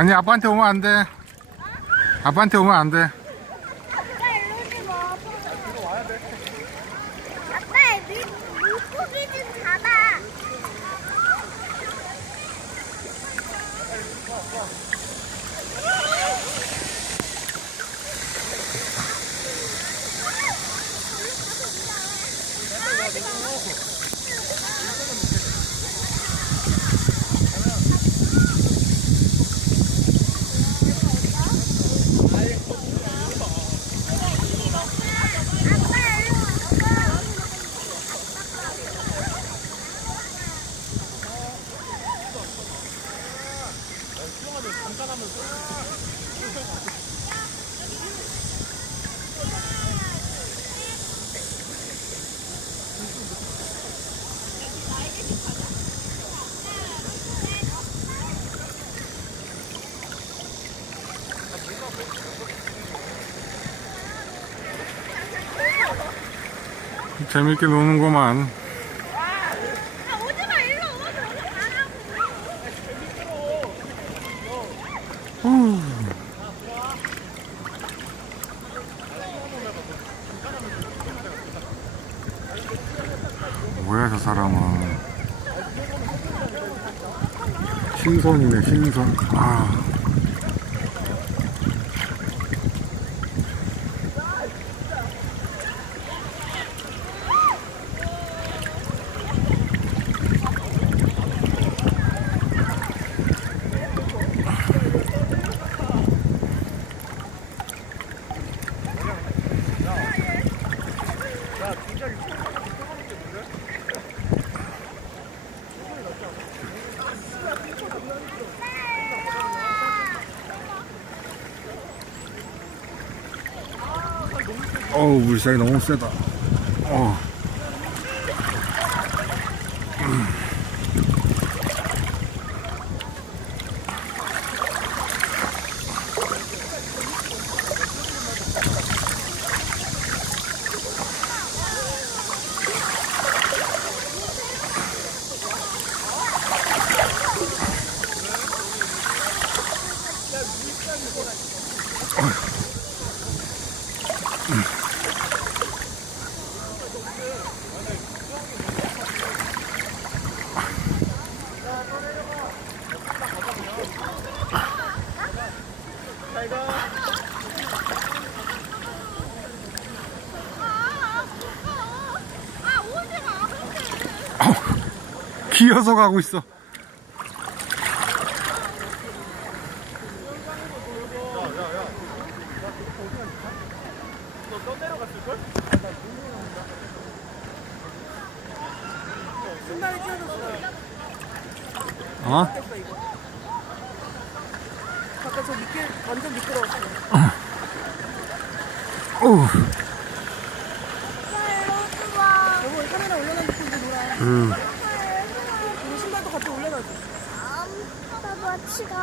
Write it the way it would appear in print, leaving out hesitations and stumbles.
아니, 아빠한테 오면 안 돼. 아빠한테 오면 안 돼. 아빠 일로 좀 와봐. 아빠 물고기 좀 잡아. 재밌게 노는구만. 오지마 일로 오면 뭐야, 저 사람은. 신선이네, 신선. 아. 어우, 물살이 너무 세다. 기어서 가고 있어. 어? 아까 저 완전 미끄러웠어. 어우. 여보 카메라 올려놔놓고 이제 놀아. 우리 신발도 같이 올려놔줘. 나 같이 가.